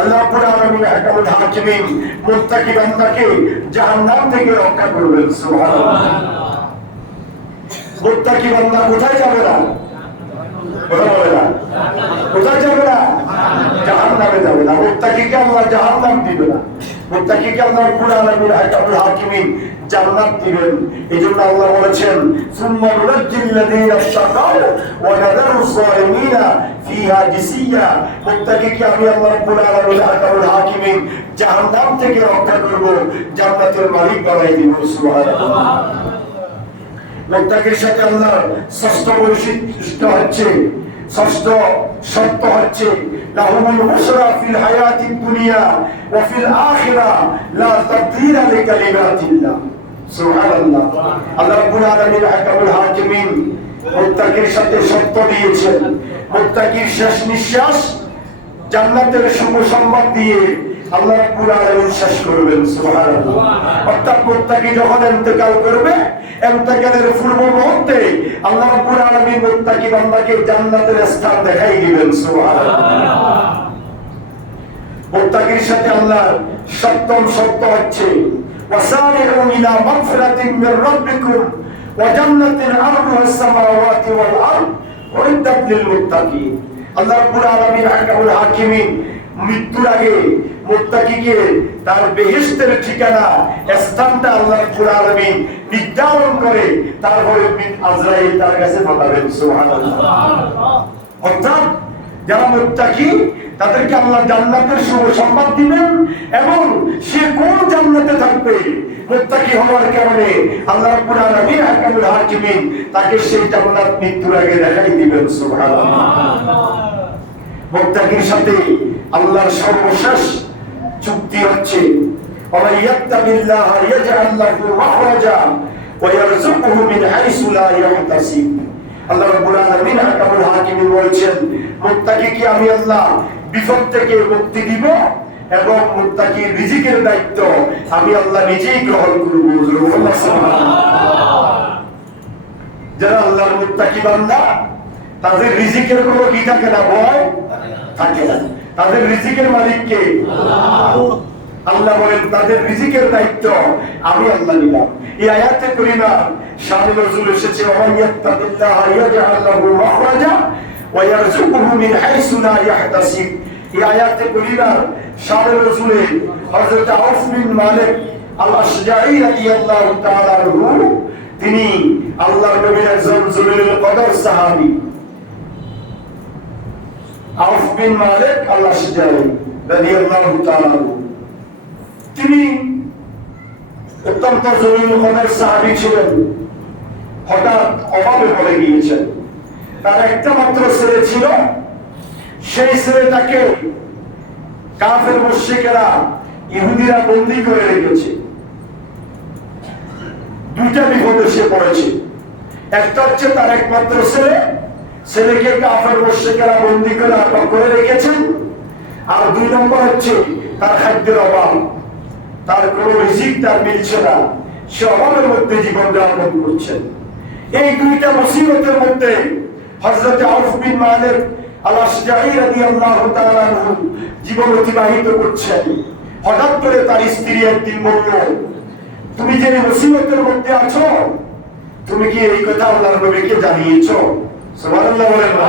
আল্লাহ রাব্বুল আলামিন হাকামুল হাকিমিন মুত্তাকি বান্দাকে জাহান্নাম থেকে রক্ষা করবেন। সুবহানাল্লাহ। মুত্তাকি বান্দা কোথায় যাবে না? কথা বলে না, কোথায় যাবে না? জাহান্নামে যাবে না। মুত্তাকিকে আল্লাহ জাহান্নাম দিবে না, মুত্তাকিকে আল্লাহ রাব্বুল আলামিন হাকামুল হাকিমিন জান্নাত দিবেন। এজন্য আল্লাহ বলেছেন, সুম্মা নুনাজ্জিল্লাযীনা তাকাউ ওয়া নাযারুজ যালিমিনা ফিহা জিসিয়্যা। মুত্তাকিকে আমি আল্লাহ রাব্বুল আলামিন হাকামুল হাকিমিন জাহান্নাম থেকে রক্ষা করব, জান্নাতের মালিক বানাই দিব। সুবহানাল্লাহ। মুত্তাকির সাথে আল্লাহর 6ষ্ঠ বৈশিষ্ট্য হচ্ছে, 6ষ্ঠ শর্ত হচ্ছে, লাহুমুল বুশরা ফিল হায়াতিদ দুনিয়া ওয়া ফিল আখিরা লা তাবদীলা লিকালিমাতিল্লাহ। সুবহানাল্লাহ। আল্লাহ রাব্বুল আলামিন হাকামুল হাকিমিন মুত্তাকির সাথে শর্ত দিয়েছেন, মুত্তাকির শেষ নিঃশ্বাস জান্নাতের শুভ সংবাদ দিয়ে আল্লাহ রাব্বুল আলামিন শেষ করবেন। সুবহানাল্লাহ। অর্থাৎ মুত্তাকি যখন ইন্তেকাল করবে, ইন্তেকালের পূর্ব মুহূর্তে আল্লাহ রাব্বুল আলামিন মুত্তাকি বান্দাকে জান্নাতের স্থান দেখাই দিবেন। সুবহানাল্লাহ। মুত্তাকির সাথে আল্লাহর 7ম শর্ত হচ্ছে, ওয়াসারিউ ইলা মাগফিরাতিন মির রাব্বিকুম ওয়া জান্নাতিন আরদুহা আস-সামাওয়াতি ওয়াল আরদ উইদ্দাত লিল মুত্তাকিন। আল্লাহ রাব্বুল আলামিন আহকামুল হাকিমিন মৃত্যুর আগে মুত্তাকিকে তার বেহেশতের ঠিকানা স্থানটা আল্লাহ রাব্বুল আলামিন নির্ধারণ করে তারপরে আজরাইল তার কাছে পাঠাবেন। সুবহানাল্লাহ। অর্থাৎ যারা মুত্তাকি তাদেরকে আল্লাহ জান্নাতের সুসংবাদ দিবেন এবং সে কোন জান্নাতে থাকবে মুত্তাকি হওয়ার কারণে আল্লাহ রাব্বুল আলামিন আহকামুল হাকিমিন তাকে সেই জান্নাত মৃত্যুর আগে দেখাই দিবেন। সুবহানাল্লাহ। মুত্তাকির সাথে আল্লাহর সর্বশেষ চুক্তি হচ্ছে ওয়া ইয়াত্তাবিল্লাহ ইয়াজআল লাহু মাখরাজা ওয়া ইয়ারযুকুহু মিন হাইসু লা ইয়াহতাসিব। আল্লাহ রাব্বুল আলামিন আহকামুল হাকিমিন বলেছেন মুত্তাকিকে আমি আল্লাহ বিপদ থেকে মুক্তি দিব এবং মুত্তাকির রিজিকের দায়িত্ব আমি আল্লাহ নিজেই গ্রহণ করব। যারা আল্লাহর মুত্তাকি বান্দা তাদের রিজিকের কোনো কি থাকে না, ভয় থাকে না। তাদের রিজিকের মালিক কে? আল্লাহ বলেন তাদের রিজিকের দায়িত্ব আমি আল্লাহ নিলাম। এই আয়াতে কারিমা শানে নজুল এসেছে ওয়া ইয়াত্তাবিল্লাহ ইয়াজআল লাহু মাখরাজা ওয়া ইয়ারযুকুহু মিন হাইসু লা ইয়াহতাসিব। এই আয়াতে কারিমা শানে নজুলে হযরত আউফ বিন মালিক আল-আশজাঈ রাদিয়াল্লাহু তাআলা আনহু তিনি আল্লাহর নবীর একজন জলিলুল কদর সাহাবী আউফ বিন মালিক আল-আশজাঈ রাদিয়াল্লাহু তাআলা আনহু তিনি অত্যন্ত জলিলুল কদর সাহাবী ছিলেন। হঠাৎ অভাবে পড়ে গিয়েছেন। তার একটা মাত্র ছেলে ছিল, সেই ছেলেটাকে কাফের মুশরিকেরা ইহুদিরা বন্দী করে রেখেছে। দুইটা বিপদে সে পড়েছে। একটা হচ্ছে তার একমাত্র ছেলে, ছেলেকে কাফের মুশরিকেরা বন্দী করে আটক করে রেখেছেন। আর দুই নম্বর হচ্ছে তার খাদ্যের অভাব, তার কোনো রিজিক তার মিলছে না, সে অভাবের মধ্যে জীবন যাপন করছেন। এই দুইটা মুসিবতের মধ্যে হযরত আউফ বিন মালিক আল-আশজাঈ রাদিয়াল্লাহু তাআলা আনহু জীবন অতিবাহিত করছেন। হঠাৎ করে তার স্ত্রী একদিন বলল, তুমি যে মুসিবতের মধ্যে আছো তুমি কি এই কথা আল্লাহর নবীকে জানিয়েছো? সুবহানাল্লাহ বলেন না।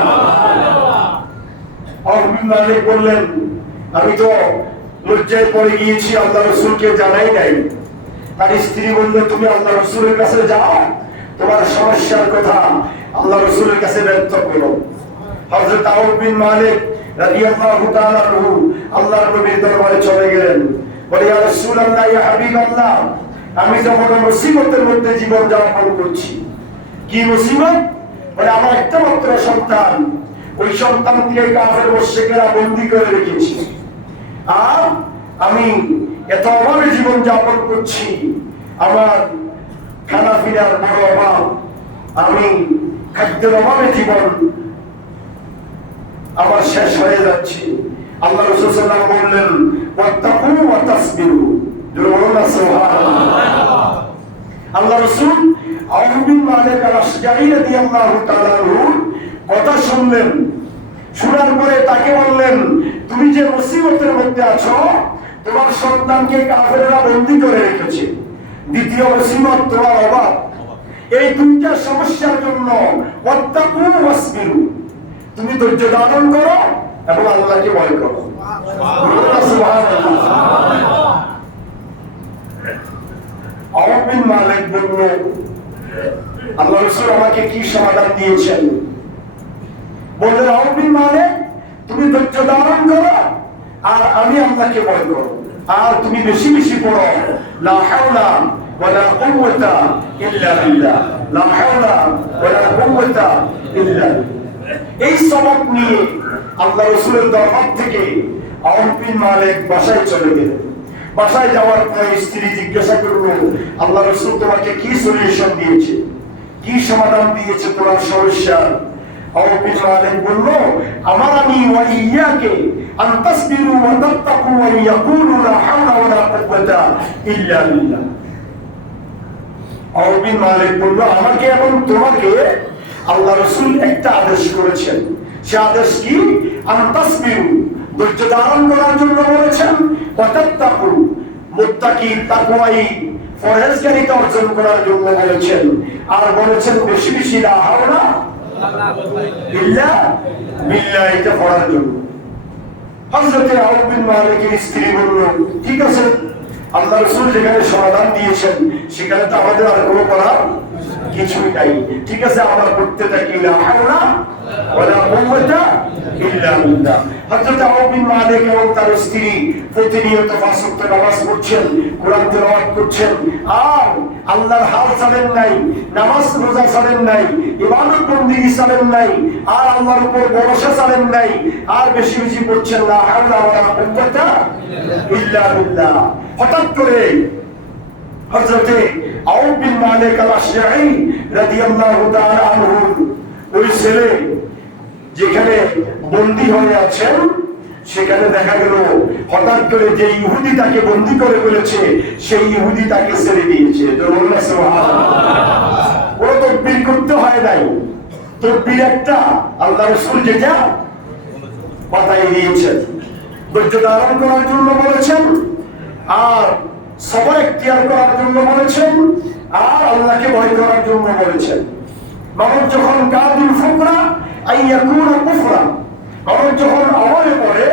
আউফ বিন মালিক বললেন, আমি তো লজ্জায় পড়ে গিয়েছি, আল্লাহ রাসূলকে জানাই নাই। তার স্ত্রী বলল, তুমি আল্লাহ রাসূলের কাছে যাও, তোমার সমস্যার কথা আল্লাহ রাসূলের কাছে ব্যক্ত করো। হযরত আউফ বিন মালিক রাদিয়াল্লাহু তাআলা আনহু আল্লাহর নবীর দরবারে চলে গেলেন। বলে, ইয়া রাসূলুল্লাহ, ইয়া হাবিবাল্লাহ, আমি যখন মুসিবতের মধ্যে জীবন যাপন করছি। কি মুসিবত? বলে, আমার একটা মাত্র সন্তান, ওই সন্তানকে কাফের মুশরিকেরা বন্দী করে রেখেছে। আর আমি এত অভাবে জীবন যাপন করছি, আমার খানা পিনার বড় অভাব, আমি খাদ্যের অভাবে জীবন আমার শেষ হয়ে যাচ্ছে। আল্লাহ রাসূল সাল্লাল্লাহু আলাইহি ওয়াসাল্লাম বললেন, ওয়াত্তাকু ওয়া তাসবিরু। সুবহানাল্লাহ। আল্লাহ রাসূল আউফ বিন মালিক আল-আশজাঈ রাদিয়াল্লাহু তাআলা আনহু কথা শুনলেন। শোনার পরে তাকে বললেন, তুমি যে মুসিবতের মধ্যে আছো, তোমার সন্তানকে কাফেররা বন্দী করে রেখেছে। দ্বিতীয় মুসিবত তোমার অভাব। এই দুইটা সমস্যার জন্য ওয়াত্তাকু ওয়াসবিরু, তুমি ধৈর্য ধারণ করো এবং আল্লাহকে ভয় করো। সুবহানাল্লাহ। আউফ বিন মালিক বলল, আল্লাহ রাসূল আমাকে কি সমাধান দিয়েছেন? বললেন, আউফ বিন মালিক, তুমি ধৈর্য ধারণ করো আর আমি আল্লাহকে ভয় করো। আর তুমি বেশি বেশি পড়ো, লা হাওলা ওয়ালা কুওয়াতা ইল্লা বিল্লাহ, লা হাওলা ওয়ালা কুওয়াতা ইল্লা বিল্লাহ। এই সবক নিয়ে আল্লাহ রাসূলের দরবার থেকে আউফ বিন মালিক বাসায় চলে গেলেন। বাসায় যাওয়ার পরে স্ত্রী জিজ্ঞাসা করলো, আল্লাহ রাসূল তোমাকে কি সলিউশন দিয়েছে, কি সমাধান দিয়েছে তোমার সমস্যা? আউফ বিন মালিক বলল, আমার আমি ওয়া ইয়াকে আন তাসবিরু ওয়া তাত্তাকু ওয়া ইয়াকুলু লা হাওলা ওয়ালা কুওয়াতা ইল্লা বিল্লাহ। আউফ বিন মালিক বলল, আমাকে এবং তোমাকে আল্লাহ রাসূল একটা আদেশ করেছেন। সে আদেশ কি? আন তাসবিরু, ধৈর্য ধারণ করার জন্য বলেছেন, ওয়া তাত্তাকু, মুত্তাকি তাকওয়াই পরহেজগারিতা অর্জন করার জন্য বলেছেন। আর বলেছেন বেশি বেশি লা হাওলা ইল্লা বিল্লাহ, এটা পড়ার জন্য। হযরত আউফ বিন মালিকের স্ত্রী বলল, ঠিক আছে, আল্লাহ রাসূল যেখানে সমাধান দিয়েছেন সেখানে তো আমাদের আর কোনো করার কিছুই নাই। ঠিক আছে, আমরা পড়তে থাকি লা হাওলা ওয়ালা কুওয়াতা ইল্লা বিল্লাহ। হযরত আউফ বিন মালিক এবং তার স্ত্রী প্রতিনিয়ত পাঁচ ওয়াক্ত নামাজ পড়ছেন, কোরআন তেলাওয়াত করছেন, আর আল্লাহর হাল ছাড়েন নাই, নামাজ রোজা ছাড়েন নাই, ইবাদত বন্দেগী ছাড়েন নাই, আর আল্লাহর উপর ভরসা ছাড়েন নাই, আর বেশি বেশি পড়ছেন লা হাওলা ওয়ালা কুওয়াতা ইল্লা বিল্লাহ। হঠাৎ করে হযরতে আউফ বিন মালিক আল-আশজাঈ রাদিয়াল্লাহু তাআলা আনহু ওই ছেলে যেখানে বন্দী হয়ে আছেন সেখানে দেখা গেল হঠাৎ করে যে ইহুদি তাকে বন্দী করে ফেলেছে সেই ইহুদি তাকে ছেড়ে দিয়েছে। ওরা তাকবীর করতে হয় নাই, তাকবীর একটা আল্লাহ রাসূল যেটা বাতাই দিয়েছেন, ধৈর্য ধারণ করার জন্য বলেছেন, আর সবর এখতিয়ার করার জন্য বলেছেন, আর আল্লাহকে ভয় করার জন্য বলেছেন। মানুষ যখন কাদিল ফুকরা আইয়াকুনা কুফরা, মানুষ যখন আমলে পড়ে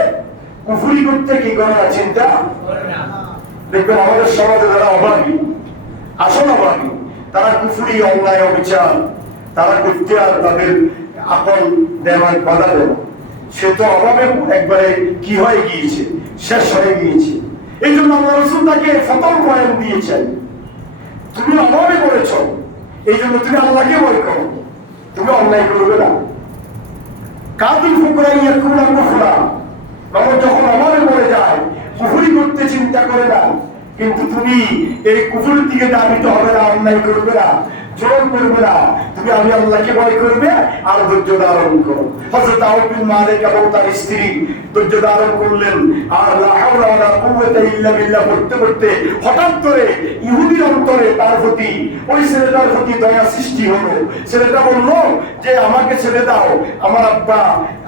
কুফরি করতে কি করে না, চিন্তা করে না। দেখবেন আমাদের সমাজে যারা অভাবী, আসল অভাবী, তারা কুফরি, অন্যায়, অবিচার তারা করতে আর তাদের আপন দেওয়ার বাধা দেয়। সে তো অভাবে একবারে কি হয়ে গিয়েছে, শেষ হয়ে গিয়েছে। এই জন্য আল্লাহ রাসূল তাকে ফতর পয়েন্ট দিয়েছেন, তুমি অভাবে পড়েছ, এই জন্য তুমি আল্লাহকে ভয় করো, তুমি অন্যায় করবে না। কাদিল ফুকরা ইয়াকুনা কুফরা, মানুষ যখন অভাবে পড়ে যায় কুফরি করতে চিন্তা করে না, কিন্তু তুমি এই কুফরের দিকে ধাবিত হবে না, অন্যায় করবে না, জোর করবে না, তুমি আমি আল্লাহকে ভয় করবে আর ধৈর্য ধারণ করো। হযরত আউফ বিন মালিক এবং তার স্ত্রী ধৈর্য ধারণ করলেন, আর লা হাওলা ওয়ালা কুওয়াতা ইল্লা বিল্লাহ পড়তে পড়তে হঠাৎ করে ইহুদির অন্তরে তার প্রতি, ওই ছেলেটার প্রতি দয়া সৃষ্টি হলো। ছেলেটা বলল যে আমাকে ছেড়ে দাও, আমার আব্বা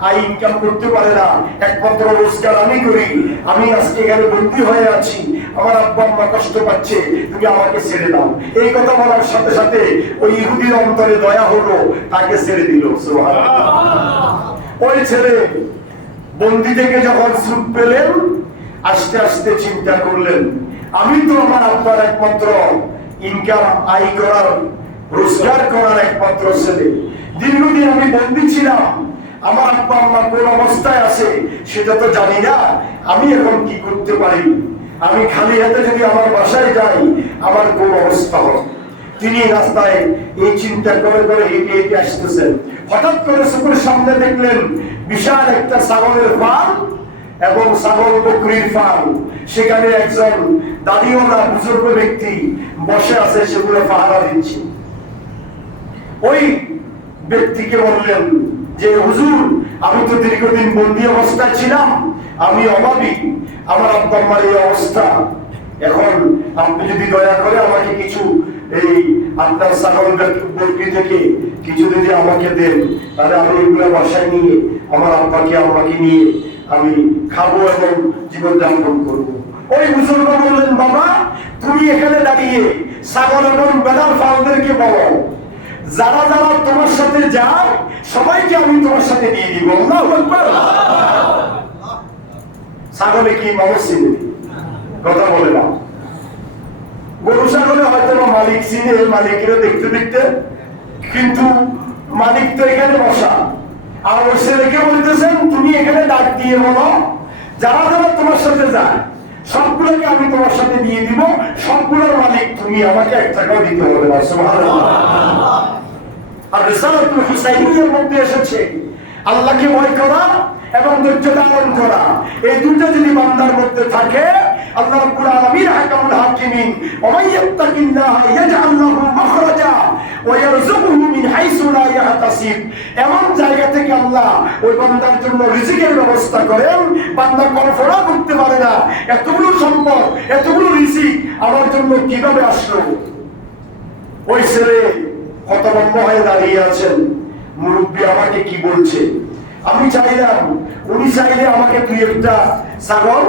আই ইনকাম করতে পারে না, একমাত্র রোজগার আমি করি, আমি আজকে এখানে বন্দী হয়ে আছি, আমার আব্বা আম্মা কষ্ট পাচ্ছে, তুমি আমাকে ছেড়ে দাও। এই কথা বলার সাথে সাথে ওই ইহুদির অন্তরে দয়া হলো, তাকে ছেড়ে দিল। সুবহানাল্লাহ। ওই ছেলে বন্দী থেকে যখন ছুট পেলেন, আস্তে আস্তে চিন্তা করলেন, আমি তো আমার আব্বার একমাত্র ইনকাম আয় করার, রোজগার করার একমাত্র ছেলে, দীর্ঘদিন আমি বন্দী ছিলাম, আমার আব্বা আম্মা কোন অবস্থায় আছে সেটা তো জানি না, আমি এখন কি করতে পারি, আমি খালি হাতে যদি আমার বাসায় যাই আমার কোন অবস্থা হবে। তিনি রাস্তায় এই চিন্তা করে করে হেঁটে হেঁটে আসতেছেন, হঠাৎ করে চোখের সামনে দেখলেন বিশাল একটা ছাগলের ফার্ম এবং ছাগল বকরির ফার্ম। সেখানে একজন দাদিওয়ালা বুজুর্গ ব্যক্তি বসে আছে, সেগুলো পাহারা দিচ্ছে। ওই ব্যক্তিকে বললেন যে হুজুর, আমি তো দীর্ঘদিন বন্দী অবস্থায় ছিলাম, আমি অভাবী, আমার আব্বা আম্মার এই অবস্থা, এখন আপনি যদি দয়া করে আমাকে কিছু এই আপনার ছাগল বকরি থেকে কিছু যদি আমাকে দেন, তাহলে আমি এগুলো বাসায় নিয়ে আমার আব্বাকে আম্মাকে নিয়ে আমি খাবো এবং জীবন যাপন করবো। ওই বুজুর্গ বললেন, বাবা তুমি এখানে দাঁড়িয়ে ছাগল এবং বেড়ার ফার্মদেরকে বলো, যারা যারা তোমার সাথে যায় সবাইকে আমি তোমার সাথে দিয়ে দিব। আল্লাহু আকবার। ছাগলে কি মানুষ চিনে? কথা বলে না। গরু ছাগলে হয়তো মালিক চিনে, মালিকেরা দেখতে দেখতে, কিন্তু মালিক তো এখানে বসা। আর ওই ছেলেকে বলতেছেন তুমি এখানে ডাক দিয়ে বলো, যারা যারা তোমার সাথে যায় সবগুলোকে আমি তোমার সাথে দিয়ে দিব, সবগুলোর মালিক তুমি, আমাকে এক টাকাও দিতে হবে না। সুবহানাল্লাহ। আর রিসালাতুল হুসাইনিয়ার মধ্যে এসেছে আল্লাহকে ভয় করা এবং ধৈর্য ধারণ করা, এই দুটো যদি বান্দার মধ্যে থাকে, আল্লাহ রাব্বুল আলামিন হাকামুল হাকিমিন, ওয়া মান ইয়াত্তাকিল্লাহা ইয়াজআল লাহু মাখরাজা ওয়া ইয়ারযুকুহু মিন হাইসু লা ইয়াহতাসিব, এমন জায়গা থেকে আল্লাহ ওই বান্দার জন্য রিজিকের ব্যবস্থা করেন, বান্দা কল্পনা করতে পারে না এতগুলো সম্পদ, এতগুলো রিজিক আমার জন্য কিভাবে আসলো। ওই ছেলে হতভম্ব হয়ে দাঁড়িয়ে আছেন, মুরব্বী আমাকে কি বলছে, আমি চাইলাম, উনি চাইলে আমাকে দুই একটা ছাগল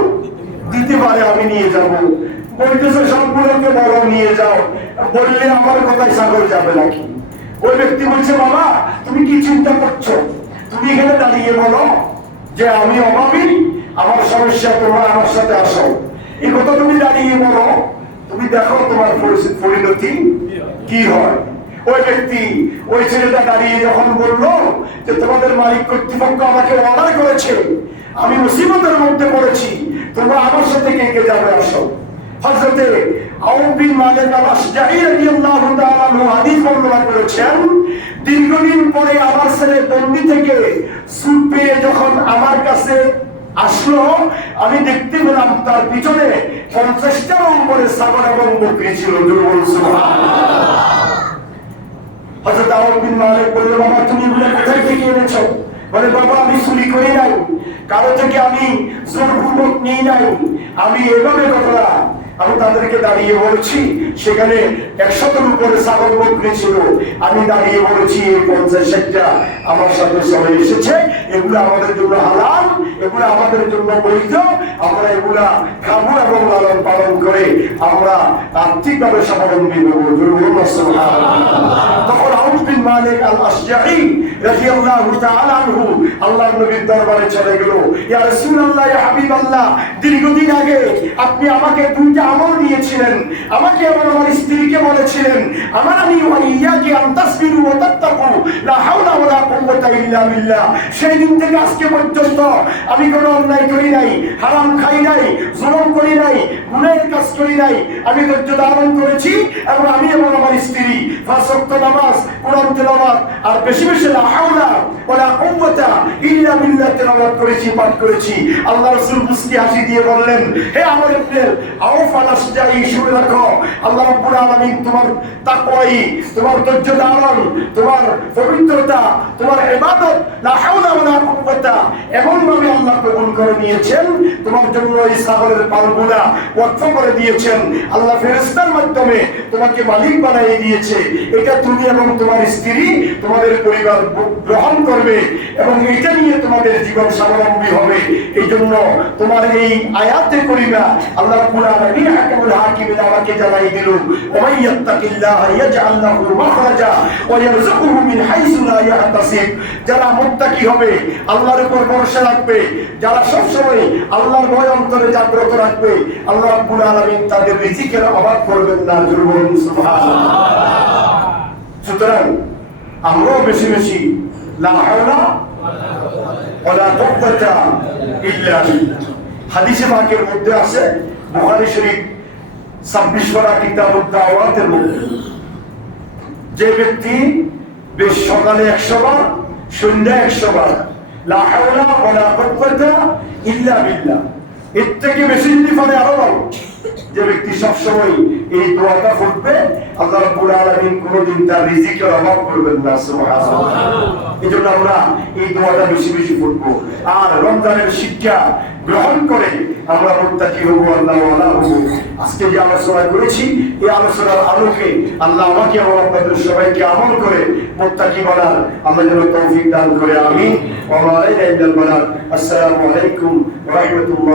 দিতে পারে, আমি নিয়ে যাব। বলতেছে সবগুলোকে বলো নিয়ে যাও, বললে আমার কথায় ছাগল যাবে নাকি? ওই ব্যক্তি বলছে, বাবা তুমি কি চিন্তা করছো? তুমি এখানে দাঁড়িয়ে বলো যে আমি অভাবী, আমার সমস্যা, তোমরা আমার সাথে আসো। এই কথা তুমি দাঁড়িয়ে বলো, তুমি দেখো তোমার পরিণতি কি হয়। ওই ব্যক্তি, ওই ছেলেটা দাঁড়িয়ে যখন বললো যে তোমাদের মালিক কর্তৃপক্ষ আমাকে অর্ডার করেছে, আমি মুসিবতের মধ্যে পড়েছি, তোমরা আমার সাথে কে কে যাবে আসো। হযরতে আউফ বিন মালিক আল-আশজাঈ রাদিয়াল্লাহু তাআলা আনহু হাদিস বর্ণনা করেছেন, দীর্ঘদিন পরে আমার ছেলে বন্দি থেকে ছুট পেয়ে যখন আমার কাছে আসলো, আমি দেখতে পেলাম তার পিছনে 50টার উপরে ছাগল এবং বকরি ছিল। দুর্বল সুবহানাল্লাহ। হযরত আউফ বিন মালিক বলল, বাবা তুমি এগুলো কোথায় থেকে এনেছো? বলে, বাবা আমি চুরি করি নাই, কারো থেকে আমি জোরপূর্বক নিই নাই, আমি এভাবে ঘটনা। আমি তাদেরকে দাঁড়িয়ে বলেছি, সেখানে 100টার উপরে ছাগল বকরি ছিল, আমি দাঁড়িয়ে বলেছি এই 50-60টা আমার সাথে চলে এসেছে, এগুলো আমাদের জন্য হালাল, এগুলো আমাদের জন্য বৈধ, আমরা এগুলা খাবো এবং লালন পালন করে আমরা আর্থিকভাবে স্বাবলম্বী হবো। তখন আউফ বিন মালিক আল-আশজাঈ রাদিয়াল্লাহু তাআলা আনহু আল্লাহর নবীর দরবারে চলে গেল। ইয়া রাসূলুল্লাহ, ইয়া হাবিবাল্লাহ, দীর্ঘদিন আগে আপনি আমাকে দুইটা আমল দিয়েছিলেন, আমাকে এবং আমার স্ত্রীকে বলেছিলেন, আমানি ওয়া ইয়াকি আন তাসবিরু ওয়া তাত্তাকু লা হাওলা ওয়া লা কুওয়াতা ইল্লা বিল্লাহ। সেই দিন থেকে আজকে পর্যন্ত আমি কোনো অন্যায় করি নাই, হারাম খাই নাই, জুলুম করি নাই, গুনাহের কাজ করি নাই, আমি ধৈর্য ধারণ করেছি এবং আমি এবং আমার স্ত্রী 5 ওয়াক্ত নামাজ, কোরআন তেলাওয়াত আর বেশি বেশি লা হাওলা ওয়া লা কুওয়াতা ইল্লা বিল্লাহ তেলাওয়াত করেছি, পাঠ করেছি। আল্লাহ রাসূল মুস্কি হাসি দিয়ে বললেন, হে আমার ইবনে আউফ আল-আশজাঈ, শুনে রাখো, আল্লাহ রাব্বুল আলামিন তোমার তাকওয়াই, তোমার ধৈর্য ধারণ, তোমার পবিত্রতা, তোমার ইবাদত লা হাওলা ওয়া লা কুওয়াতা এমন ভাবে আল্লাহ কবুল করে নিয়েছেন, তোমার জন্য এই ছাগলের পালগুলা ওয়াকফ করে দিয়েছেন, আল্লাহ ফেরেশতার মাধ্যমে তোমাকে মালিক বানিয়ে দিয়েছে। এটা তুমি এবং তোমার স্ত্রী, তোমাদের পরিবার গ্রহণ করবে এবং এটা নিয়ে তোমাদের জীবন স্বাবলম্বী হবে। এই জন্য তোমার এই আয়াতে করিমা আল্লাহ রাব্বুল আলামিন হাকিমুল হাকিমিন আমাকে জানাই দিল, ওয়া ইয়াত্তাকিল্লাহ ইয়াজআল লাহু মাখরাজা ওয়া ইয়ারযুকুহু মিন হাইসু লা ইয়াহতাসিব। যারা মুত্তাকি হবে, আল্লাহর উপর ভরসা রাখবে, যারা সব সময় আল্লাহর ভয় অন্তরে জাগ্রত রাখবে, আল্লাহ রাব্বুল আলামিন তাদের রিজিকের অভাব করবেন না। জোরে সুবহানাল্লাহ। সুতরাং আমরাও বেশি বেশি লা হাওলা ওয়া লা কুওয়াতা ইল্লা বিল্লাহ। হাদিসে পাকের মধ্যে আছে, বুখারী শরীফ 26 পারা কিতাবুদ দাওয়াতের মধ্যে, যে ব্যক্তি বেশ সকালে 100 বার, সন্ধ্যায় 100 বার লা হাওলা ওয়া লা কুওয়াতা ইল্লা বিল্লাহ, এর থেকে বেশি যদি পারে আরো ভালো। যে ব্যক্তি সবসময় এই দোয়াটা পড়বে, আল্লাহ রাব্বুল আলামিন কোনদিন তার রিজিকের অভাব করবেন না। সুবহানাল্লাহ। এজন্য আমরা এই দোয়াটা বেশি বেশি পড়বো, আর রমজানের শিক্ষা গ্রহণ করে আমরা মুত্তাকি হব, আল্লাহ ওয়ালা হব। আজকে যে আলোচনা করেছি, এই আলোচনার আলোকে আল্লাহ আমাকে এবং আপনাদের সবাইকে আমল করে মুত্তাকি বানার আল্লাহ যেন তৌফিক দান করে। আমিন। ওয়া আলাইনা ইল্লাল বালাগ। আসসালামু আলাইকুম ওয়া রাহমাতুল্লাহ।